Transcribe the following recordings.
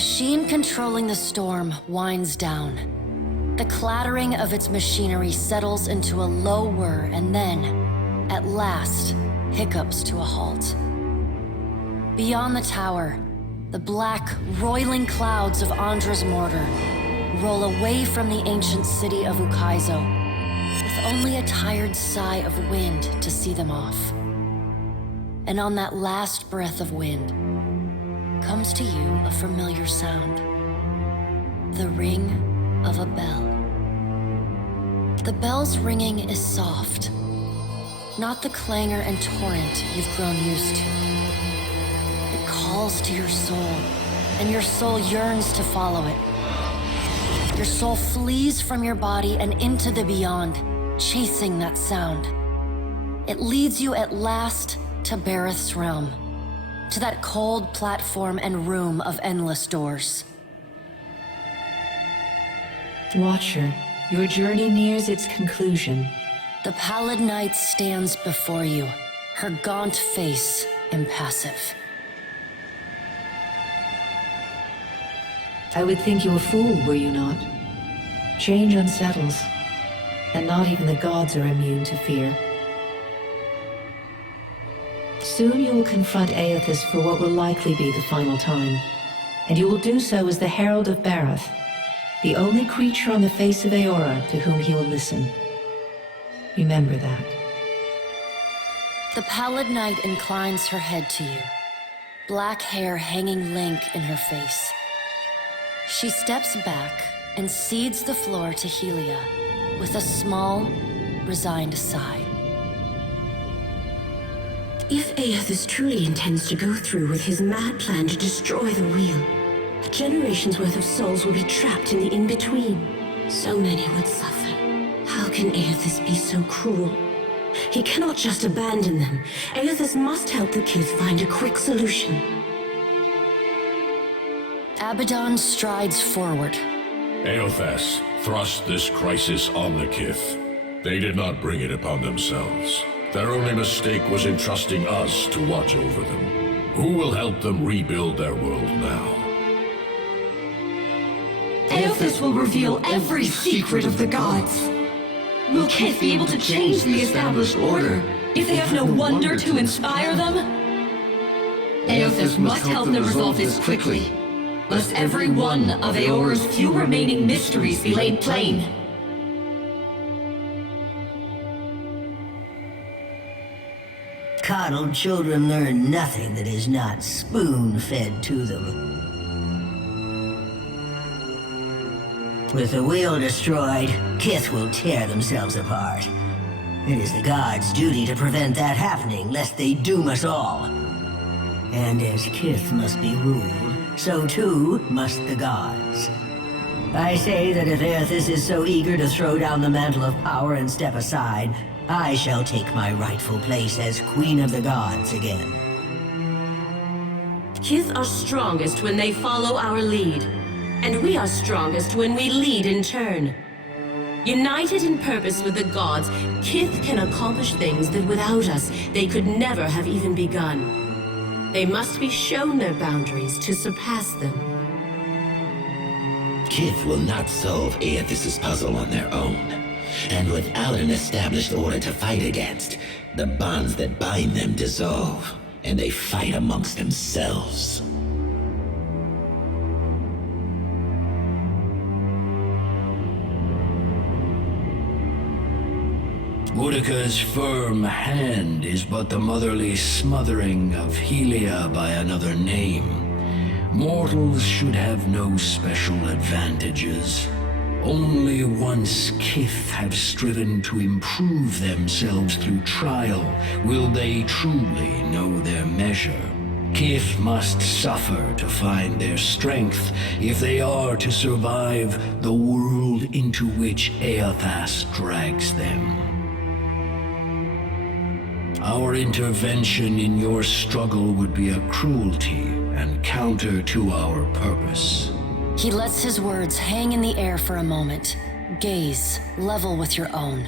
machine controlling the storm winds down. The clattering of its machinery settles into a low whir and then, at last, hiccups to a halt. Beyond the tower, the black, roiling clouds of Ondra's mortar roll away from the ancient city of Ukaizo, with only a tired sigh of wind to see them off. And on that last breath of wind comes to you a familiar sound. The ring of a bell. The bell's ringing is soft, not the clangor and torrent you've grown used to. It calls to your soul, and your soul yearns to follow it. Your soul flees from your body and into the beyond, chasing that sound. It leads you at last to Bareth's realm, to that cold platform and room of endless doors. Watcher, your journey nears its conclusion. The pallid night stands before you, her gaunt face impassive. I would think you a fool, were you not? Change unsettles, and not even the gods are immune to fear. Soon you will confront Aethys for what will likely be the final time, and you will do so as the Herald of Bareth, the only creature on the face of Eora to whom he will listen. Remember that. The pallid night inclines her head to you, black hair hanging lank in her face. She steps back and cedes the floor to Helia with a small, resigned sigh. If Aethys truly intends to go through with his mad plan to destroy the wheel, a generation's worth of souls will be trapped in the in-between. So many would suffer. How can Aethys be so cruel? He cannot just abandon them. Aethys must help the kids find a quick solution. Abaddon strides forward. Aethys thrust this crisis on the Kith. They did not bring it upon themselves. Their only mistake was entrusting us to watch over them. Who will help them rebuild their world now? Aethys will reveal every secret of the gods. Will Kith be able to change the established order if they have no wonder to inspire them? Aethys must help them resolve this quickly, lest every one of Eora's few remaining mysteries be laid plain. Coddled children learn nothing that is not spoon-fed to them. With the wheel destroyed, Kith will tear themselves apart. It is the gods' duty to prevent that happening, lest they doom us all. And as Kith must be ruled, so too must the gods. I say that if Aethys is so eager to throw down the mantle of power and step aside, I shall take my rightful place as Queen of the Gods again. Kith are strongest when they follow our lead, and we are strongest when we lead in turn. United in purpose with the gods, Kith can accomplish things that without us, they could never have even begun. They must be shown their boundaries to surpass them. Kith will not solve Aethys' puzzle on their own. And without an established order to fight against, the bonds that bind them dissolve, and they fight amongst themselves. Boudica's firm hand is but the motherly smothering of Helia by another name. Mortals should have no special advantages. Only once Kith have striven to improve themselves through trial will they truly know their measure. Kith must suffer to find their strength if they are to survive the world into which Aethys drags them. Our intervention in your struggle would be a cruelty and counter to our purpose. He lets his words hang in the air for a moment, gaze level with your own.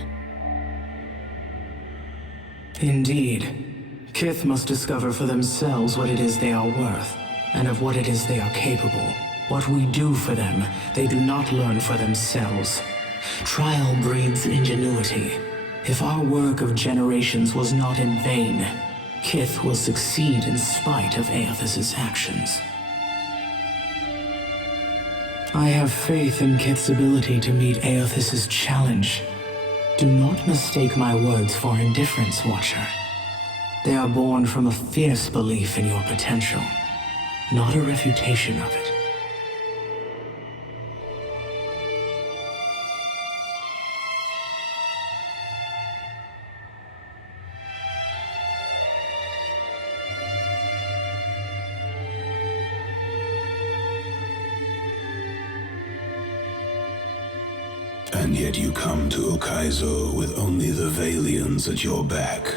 Indeed. Kith must discover for themselves what it is they are worth, and of what it is they are capable. What we do for them, they do not learn for themselves. Trial breeds ingenuity. If our work of generations was not in vain, Kith will succeed in spite of Aethys's actions. I have faith in Kith's ability to meet Aethys's challenge. Do not mistake my words for indifference, Watcher. They are born from a fierce belief in your potential, not a refutation of it. And yet you come to Okaizo with only the Valians at your back.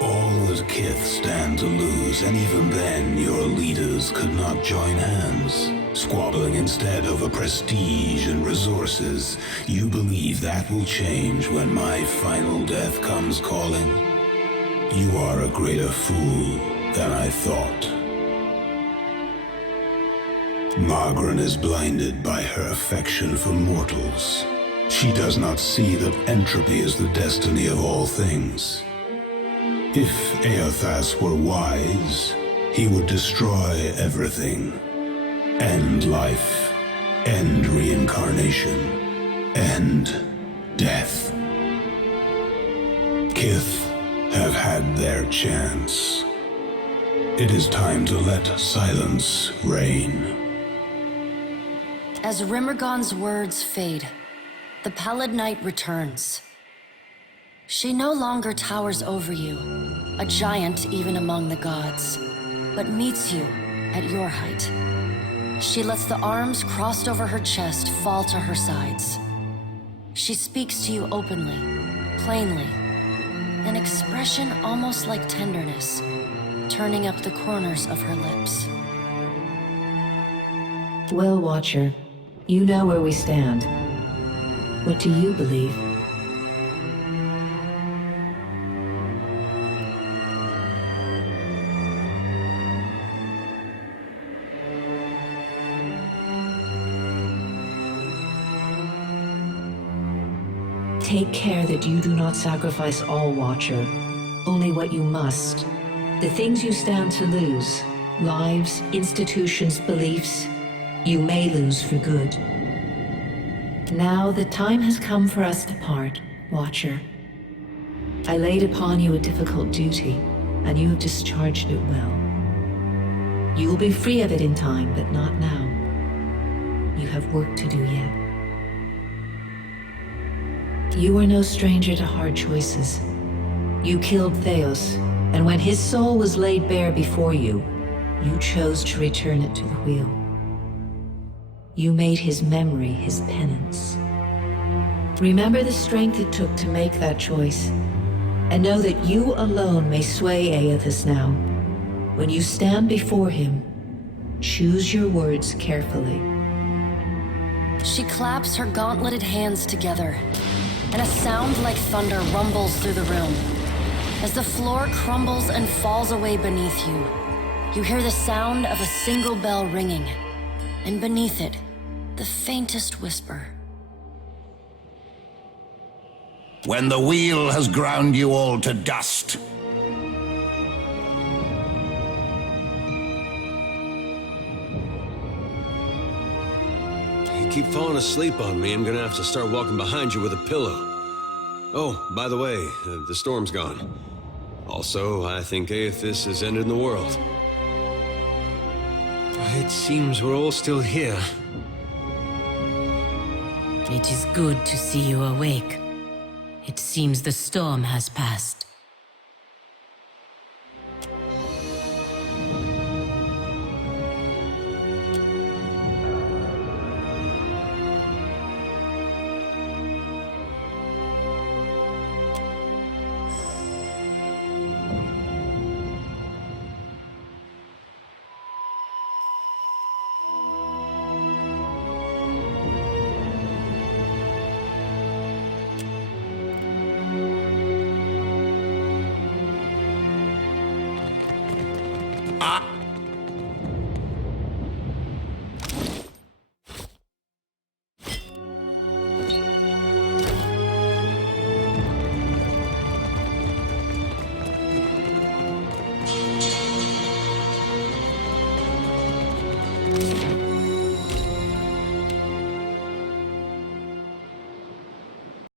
All that Kith stand to lose, and even then your leaders could not join hands. Squabbling instead over prestige and resources. You believe that will change when my final death comes calling? You are a greater fool than I thought. Margaret is blinded by her affection for mortals. She does not see that entropy is the destiny of all things. If Aethys were wise, he would destroy everything. End life, end reincarnation, end death. Kith have had their chance. It is time to let silence reign. As Rimmergon's words fade, the Pallid Night returns. She no longer towers over you, a giant even among the gods, but meets you at your height. She lets the arms crossed over her chest fall to her sides. She speaks to you openly, plainly, an expression almost like tenderness, turning up the corners of her lips. Well, Watcher, you know where we stand. What do you believe? Take care that you do not sacrifice all, Watcher. Only what you must. The things you stand to lose, lives, institutions, beliefs, you may lose for good. Now the time has come for us to part, Watcher. I laid upon you a difficult duty, and you have discharged it well. You will be free of it in time, but not now. You have work to do yet. You are no stranger to hard choices. You killed Theos, and when his soul was laid bare before you, you chose to return it to the wheel. You made his memory his penance. Remember the strength it took to make that choice, and know that you alone may sway Aethys now. When you stand before him, choose your words carefully. She claps her gauntleted hands together, and a sound like thunder rumbles through the room. As the floor crumbles and falls away beneath you, you hear the sound of a single bell ringing, and beneath it, the faintest whisper. When the wheel has ground you all to dust, you keep falling asleep on me, I'm gonna have to start walking behind you with a pillow. Oh, by the way, the storm's gone. Also, I think Aethys has ended the world. It seems we're all still here. It is good to see you awake. It seems the storm has passed.